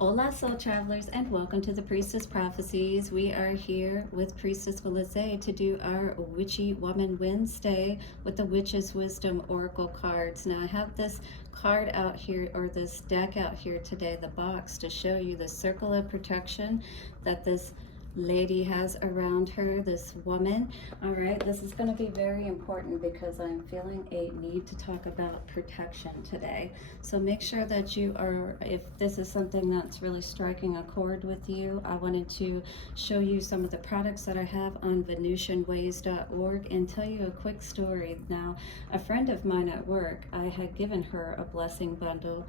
Hola, soul travelers, and welcome to the Priestess Prophecies. We are here with Priestess Melissae to do our Witchy Woman Wednesday with the Witch's Wisdom Oracle cards. Now, I have this card out here, or this deck out here today, the box, to show you the circle of protection that this lady has around her, this woman. All right, this is going to be very important because I'm feeling a need to talk about protection today. So make sure that you are, if this is something that's really striking a chord with you, I wanted to show you some of the products that I have on VenusianWays.org and tell you a quick story. Now, a friend of mine at work, I had given her a blessing bundle.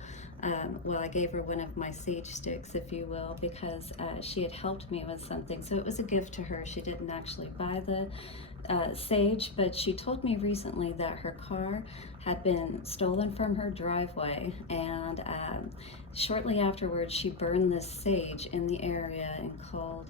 Well, I gave her one of my sage sticks, if you will, because she had helped me with something. So it was a gift to her. She didn't actually buy the sage, but she told me recently that her car had been stolen from her driveway, and shortly afterwards she burned this sage in the area and called,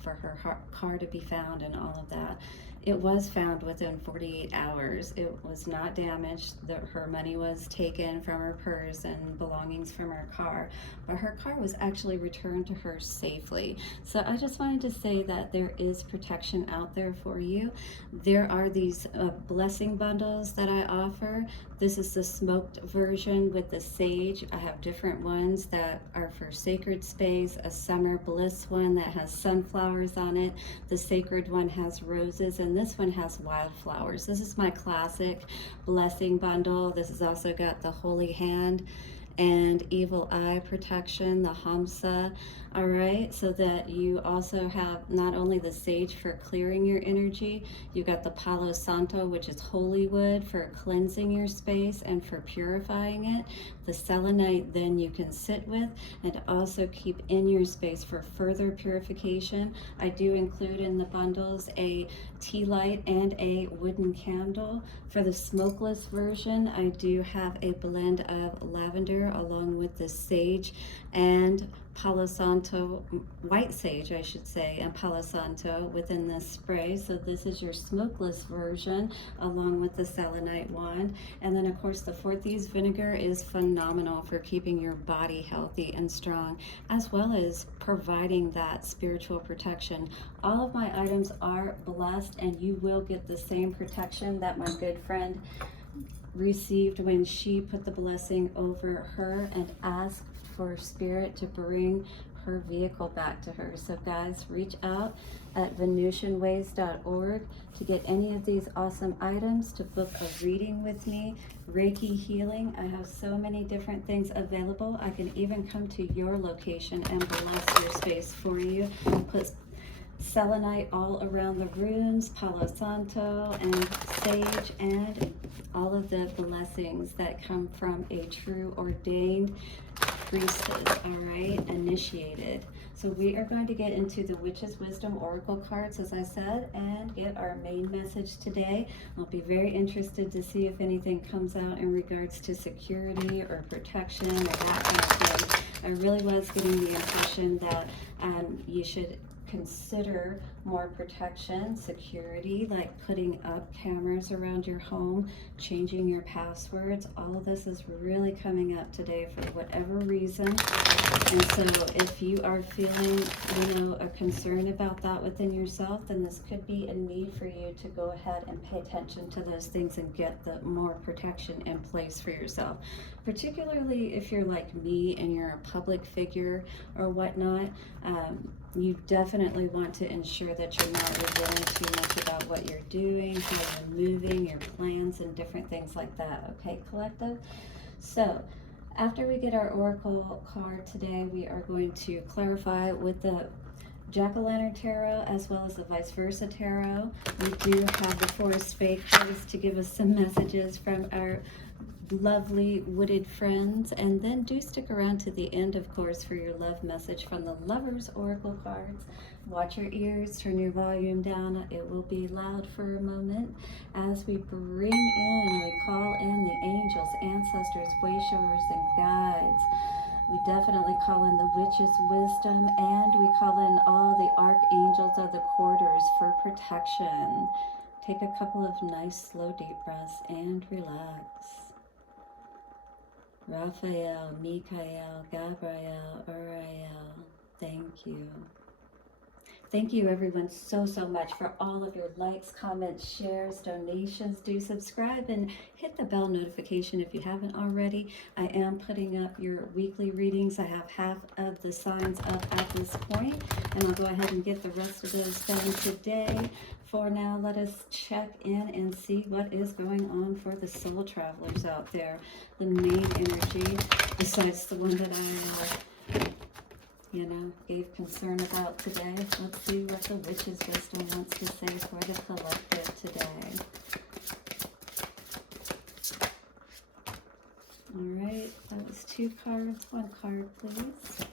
for her car to be found and all of that. It was found within 48 hours. It was not damaged. Her money was taken from her purse and belongings from her car, but her car was actually returned to her safely. So I just wanted to say that there is protection out there for you. There are these blessing bundles that I offer. This is the smoked version with the sage. I have different ones that are for sacred space, a summer bliss one that has sunflowers on it. The sacred one has roses, and this one has wildflowers. This is my classic blessing bundle. This has also got the holy hand and evil eye protection, the Hamsa. All right, so that you also have not only the sage for clearing your energy, you got the Palo Santo, which is holy wood for cleansing your space and for purifying it. The selenite then you can sit with and also keep in your space for further purification. I do include in the bundles a tea light and a wooden candle. For the smokeless version, I do have a blend of lavender along with the sage and Palo Santo, white sage I should say, and Palo Santo within this spray. So this is your smokeless version along with the selenite wand. And then of course the Forties vinegar is phenomenal for keeping your body healthy and strong, as well as providing that spiritual protection. All of my items are blessed, and you will get the same protection that my good friend received when she put the blessing over her and asked for spirit to bring her vehicle back to her. So guys, reach out at VenusianWays.org to get any of these awesome items, to book a reading with me, Reiki healing. I have so many different things available. I can even come to your location and bless your space for you. Put selenite all around the rooms, Palo Santo and sage, and all of the blessings that come from a true ordained priestess, all right, initiated. So we are going to get into the Witch's Wisdom Oracle cards, as I said, and get our main message today. I'll be very interested to see if anything comes out in regards to security or protection or that kind of thing. I really was getting the impression that you should consider more protection, security, like putting up cameras around your home, changing your passwords. All of this is really coming up today for whatever reason. And so if you are feeling, a concern about that within yourself, then this could be a need for you to go ahead and pay attention to those things and get the more protection in place for yourself. Particularly if you're like me and you're a public figure or whatnot, you definitely want to ensure that you're not revealing too much about what you're doing, how you're moving, your plans, and different things like that. Okay, collective? So after we get our oracle card today, we are going to clarify with the Jack-o'-lantern tarot as well as the vice versa tarot. We do have the Forest Fae cards to give us some messages from our lovely wooded friends, and then do stick around to the end, of course, for your love message from the Lovers Oracle cards. Watch your ears, turn your volume down. It will be loud for a moment as we we call in the angels, ancestors, wayshowers, and guides. We definitely call in the witch's wisdom, and we call in all the archangels of the quarters for protection. Take a couple of nice slow deep breaths and relax. Raphael, Michael, Gabriel, Uriel, you. Thank you everyone so much for all of your likes, comments, shares, donations. Do subscribe and hit the bell notification if you haven't already. I am putting up your weekly readings. I have half of the signs up at this point, and I'll go ahead and get the rest of those done today. For now, let us check in and see what is going on for the soul travelers out there. The main energy, besides the one that I gave concern about today. Let's see what the Witch's Wisdom wants to say for the collective today. All right, that was 2 cards. 1 card, please.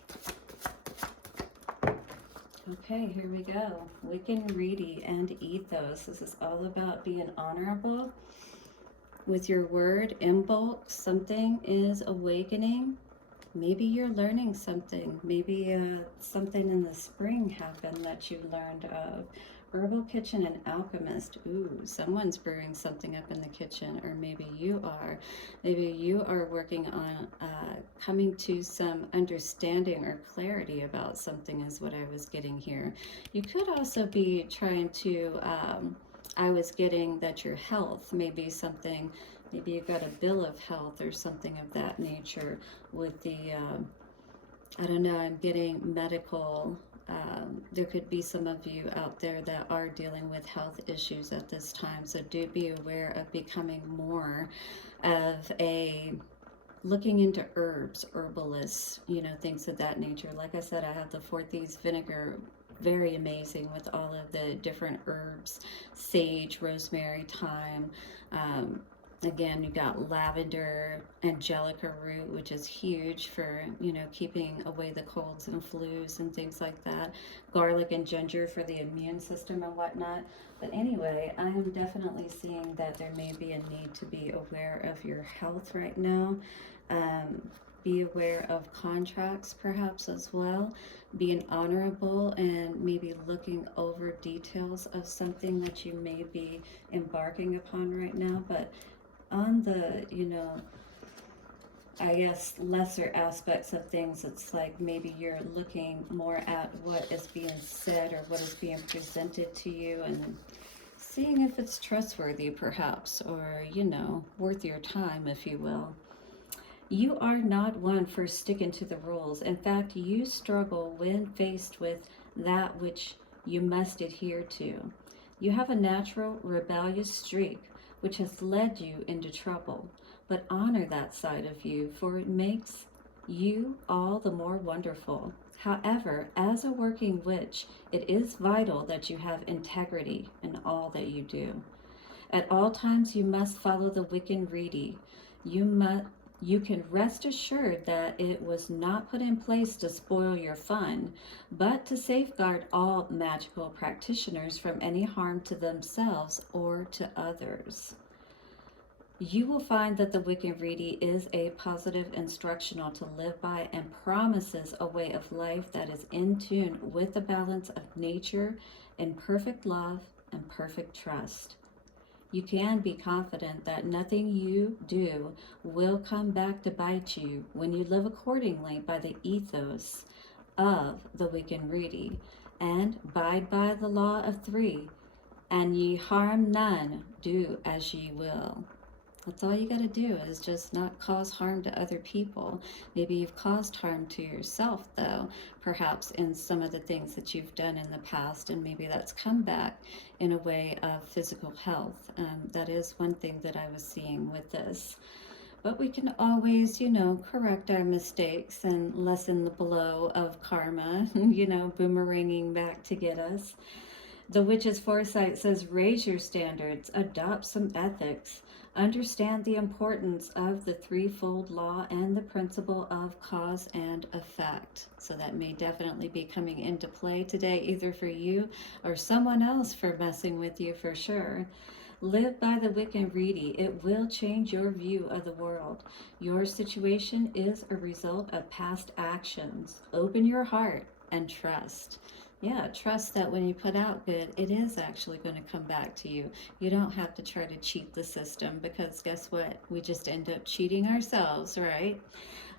Okay, here we go. Wiccan, Rede, and Ethos. This is all about being honorable with your word. In bulk, something is awakening. Maybe you're learning something. Maybe something in the spring happened that you learned of. Herbal Kitchen and Alchemist. Ooh, someone's brewing something up in the kitchen, or maybe you are. Maybe you are working on coming to some understanding or clarity about something is what I was getting here. You could also be trying to, I was getting that your health may be something. Maybe you got a bill of health or something of that nature with the, I don't know, I'm getting medical. There could be some of you out there that are dealing with health issues at this time. So do be aware of becoming more of a, looking into herbs, herbalists, things of that nature. Like I said, I have the 4-Thieves vinegar, very amazing with all of the different herbs, sage, rosemary, thyme. Again, you got lavender, angelica root, which is huge for, keeping away the colds and flus and things like that. Garlic and ginger for the immune system and whatnot. But anyway, I am definitely seeing that there may be a need to be aware of your health right now. Be aware of contracts perhaps as well. Being honorable and maybe looking over details of something that you may be embarking upon right now. But on the, I guess, lesser aspects of things, it's like maybe you're looking more at what is being said or what is being presented to you and seeing if it's trustworthy perhaps, or, worth your time, if you will. You are not one for sticking to the rules. In fact, you struggle when faced with that which you must adhere to. You have a natural rebellious streak which has led you into trouble, but honor that side of you, for it makes you all the more wonderful. However, as a working witch, it is vital that you have integrity in all that you do. At all times, you must follow the Wiccan Rede. You can rest assured that it was not put in place to spoil your fun, but to safeguard all magical practitioners from any harm to themselves or to others. You will find that the Wiccan Rede is a positive instructional to live by and promises a way of life that is in tune with the balance of nature and perfect love and perfect trust. You can be confident that nothing you do will come back to bite you when you live accordingly by the ethos of the Wiccan Rede, and bide by the law of 3, and ye harm none, do as ye will. That's all you got to do, is just not cause harm to other people. Maybe you've caused harm to yourself, though, perhaps in some of the things that you've done in the past, and maybe that's come back in a way of physical health. That is one thing that I was seeing with this. But we can always, correct our mistakes and lessen the blow of karma, boomeranging back to get us. The Witch's Foresight says, raise your standards, adopt some ethics, understand the importance of the threefold law and the principle of cause and effect. So that may definitely be coming into play today, either for you or someone else for messing with you for sure. Live by the Wiccan Rede. It will change your view of the world. Your situation is a result of past actions. Open your heart and trust. Yeah, trust that when you put out good, it is actually going to come back to you. You don't have to try to cheat the system, because guess what? We just end up cheating ourselves, right?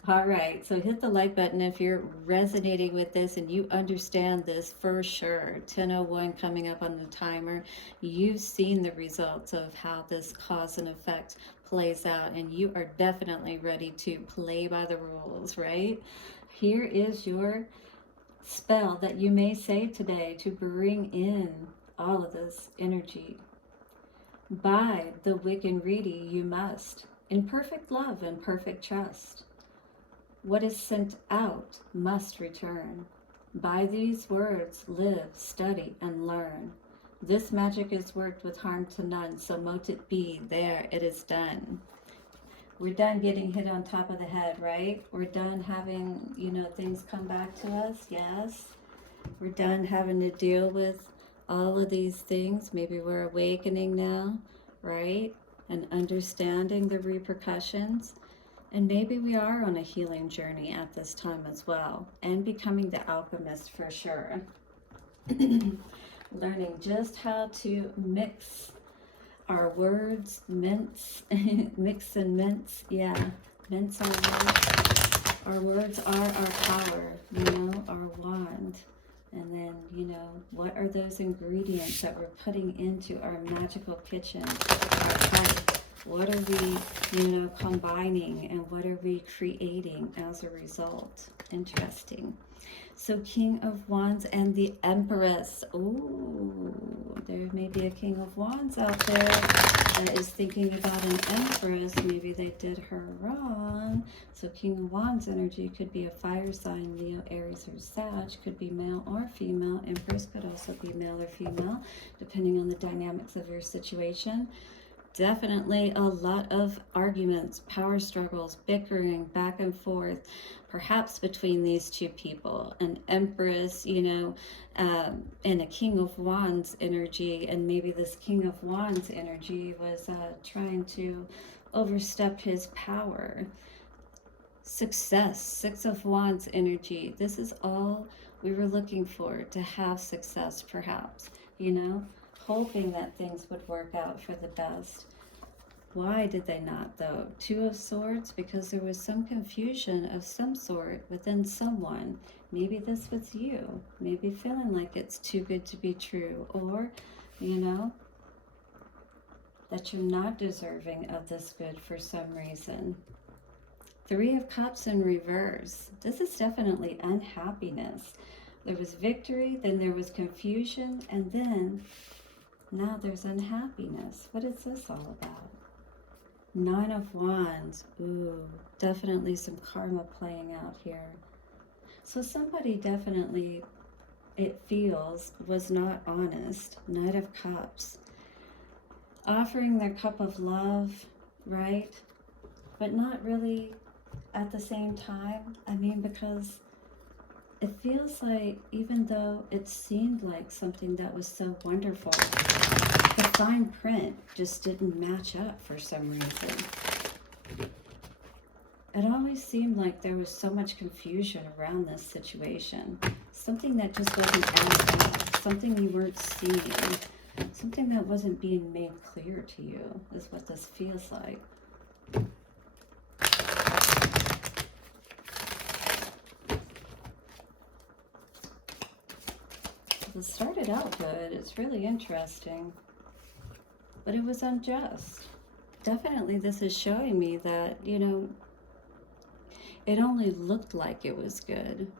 All right, so hit the like button if you're resonating with this and you understand this for sure. 10:01 coming up on the timer. You've seen the results of how this cause and effect plays out, and you are definitely ready to play by the rules, right? Here is your spell that you may say today to bring in all of this energy. Bide the Wiccan Rede you must, in perfect love and perfect trust. What is sent out must return. By these words live, study, and learn. This magic is worked with harm to none, so mote it be, there it is done. We're done getting hit on top of the head, right? We're done having, things come back to us, yes. We're done having to deal with all of these things. Maybe we're awakening now, right? And understanding the repercussions. And maybe we are on a healing journey at this time as well, and becoming the alchemist for sure. Learning just how to mix our words, mix and mince, yeah, mince our words. Our words are our power, our wand. And then, what are those ingredients that we're putting into our magical kitchen, our pipe? What are we, combining, and what are we creating as a result? Interesting. So King of Wands and the Empress. Oh, there may be a King of Wands out there that is thinking about an Empress. Maybe they did her wrong. So King of Wands energy could be a fire sign, Leo, Aries, or Sag. Could be male or female. Empress could also be male or female, depending on the dynamics of your situation. Definitely a lot of arguments, power struggles, bickering back and forth, perhaps between these two people. An Empress, and a King of Wands energy. And maybe this King of Wands energy was trying to overstep his power. Success, Six of Wands energy. This is all we were looking for, to have success, perhaps, hoping that things would work out for the best. Why did they not, though? Two of Swords, because there was some confusion of some sort within someone. Maybe this was you. Maybe feeling like it's too good to be true. Or, that you're not deserving of this good for some reason. Three of Cups in reverse. This is definitely unhappiness. There was victory, then there was confusion, and then now there's unhappiness. What is this all about? Nine of Wands. Ooh, definitely some karma playing out here. So somebody definitely, it feels, was not honest. Knight of Cups. Offering their cup of love, right? But not really at the same time. Because it feels like, even though it seemed like something that was so wonderful, the fine print just didn't match up for some reason. It always seemed like there was so much confusion around this situation. Something that just wasn't adding up. Something you weren't seeing. Something that wasn't being made clear to you is what this feels like. It started out good. It's really interesting. But it was unjust. Definitely this is showing me that, it only looked like it was good.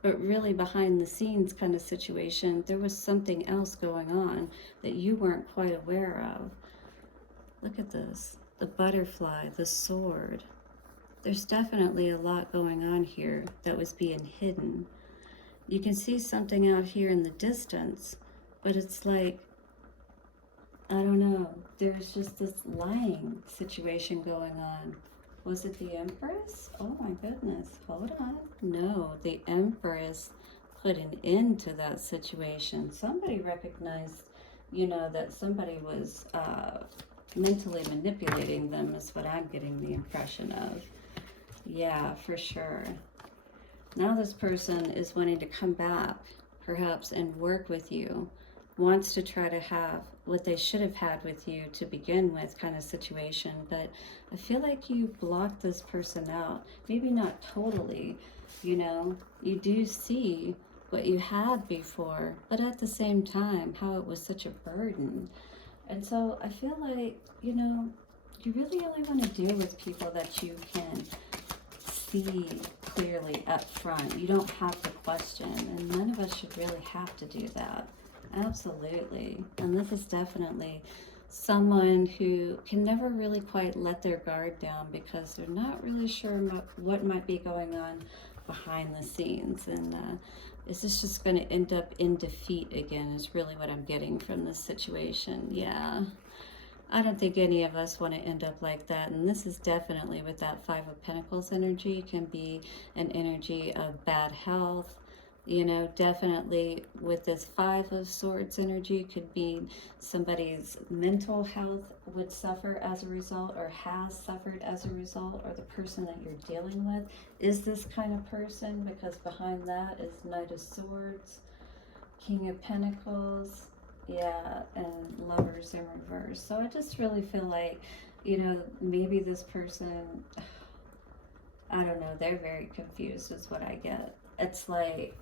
But really behind the scenes kind of situation, there was something else going on that you weren't quite aware of. Look at this. The butterfly, the sword. There's definitely a lot going on here that was being hidden. You can see something out here in the distance, but it's like, I don't know, there's just this lying situation going on. Was it the Empress? Oh my goodness, hold on. No, the Empress put an end to that situation. Somebody recognized, that somebody was mentally manipulating them, is what I'm getting the impression of. Yeah, for sure. Now this person is wanting to come back, perhaps and work with you, wants to try to have what they should have had with you to begin with kind of situation. But I feel like you blocked this person out. Maybe not totally, you know, you do see what you had before, but at the same time, how it was such a burden. And so I feel like, you know, you really only want to deal with people that you can see clearly up front. You don't have to question, and none of us should really have to do that. Absolutely. And this is definitely someone who can never really quite let their guard down because they're not really sure what might be going on behind the scenes. And is this just going to end up in defeat again is really what I'm getting from this situation. Yeah. I don't think any of us want to end up like that. And this is definitely with that Five of Pentacles energy, can be an energy of bad health. You know, definitely with this Five of Swords energy could be somebody's mental health would suffer as a result, or has suffered as a result, or the person that you're dealing with is this kind of person, because behind that is Knight of Swords, King of Pentacles, yeah, and Lovers in reverse. So I just really feel like, you know, maybe this person, I don't know, they're very confused is what I get. It's like,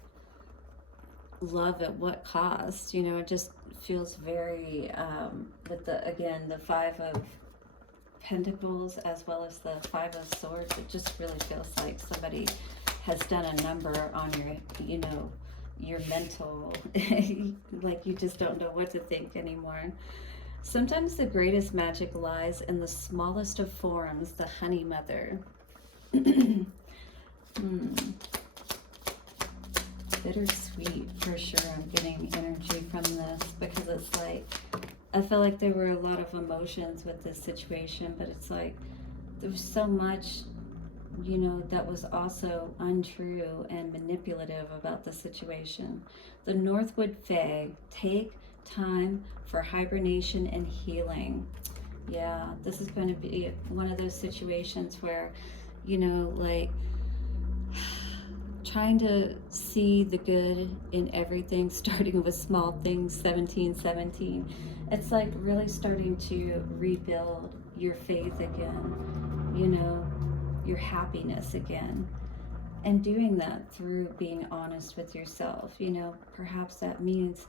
love at what cost? You know, it just feels very, with the, again, the Five of Pentacles as well as the Five of Swords, it just really feels like somebody has done a number on your, you know, your mental, like you just don't know what to think anymore. Sometimes the greatest magic lies in the smallest of forms, the honey mother. Bittersweet for sure. I'm getting energy from this because it's like, I feel like there were a lot of emotions with this situation, but it's like there's so much, you know, that was also untrue and manipulative about the situation. The Northwood Fae, take time for hibernation and healing. Yeah, this is going to be one of those situations where, you know, like trying to see the good in everything, starting with small things, 1717. It's like really starting to rebuild your faith again, you know, your happiness again. And doing that through being honest with yourself. You know, perhaps that means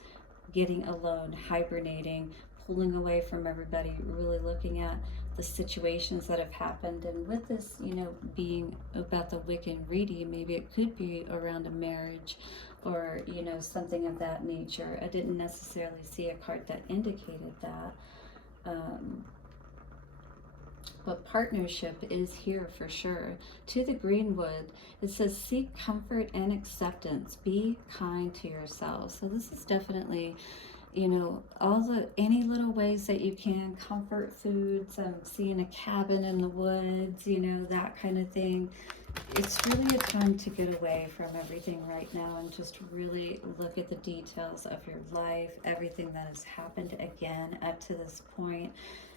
getting alone, hibernating, pulling away from everybody, really looking at the situations that have happened. And with this, you know, being about the Wiccan Rede, maybe it could be around a marriage or, you know, something of that nature. I didn't necessarily see a card that indicated that. But partnership is here for sure. To the Greenwood, it says seek comfort and acceptance. Be kind to yourself. So this is definitely, you know, any little ways that you can, comfort foods, seeing a cabin in the woods, you know, that kind of thing. It's really a time to get away from everything right now and just really look at the details of your life, everything that has happened again up to this point.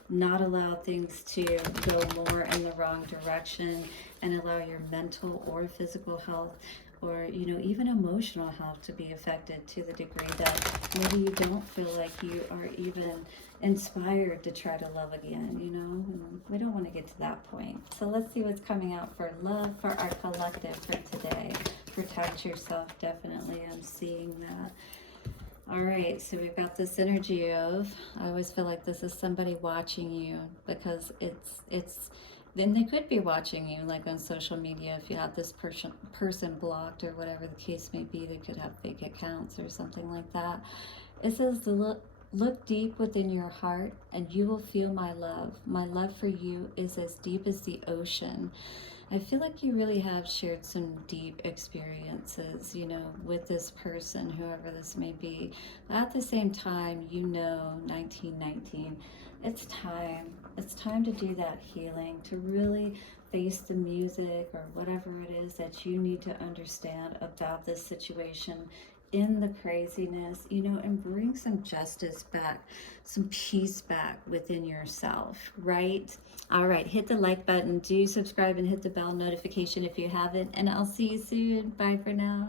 Not allow things to go more in the wrong direction, and allow your mental or physical health, or, you know, even emotional health to be affected to the degree that maybe you don't feel like you are even inspired to try to love again, you know. And we don't want to get to that point. So let's see what's coming out for love for our collective for today. Protect yourself, definitely. I'm seeing that. All right, so we've got this energy of, I always feel like this is somebody watching you, because then they could be watching you like on social media. If you have this person blocked or whatever the case may be, they could have fake accounts or something like that. It says, look deep within your heart and you will feel my love. My love for you is as deep as the ocean. I feel like you really have shared some deep experiences, you know, with this person, whoever this may be. But at the same time, you know, 1919, it's time. It's time to do that healing, to really face the music or whatever it is that you need to understand about this situation, in the craziness, you know, and bring some justice back, some peace back within yourself, right? All right, hit the like button, do subscribe, and hit the bell notification if you haven't, and I'll see you soon. Bye for now.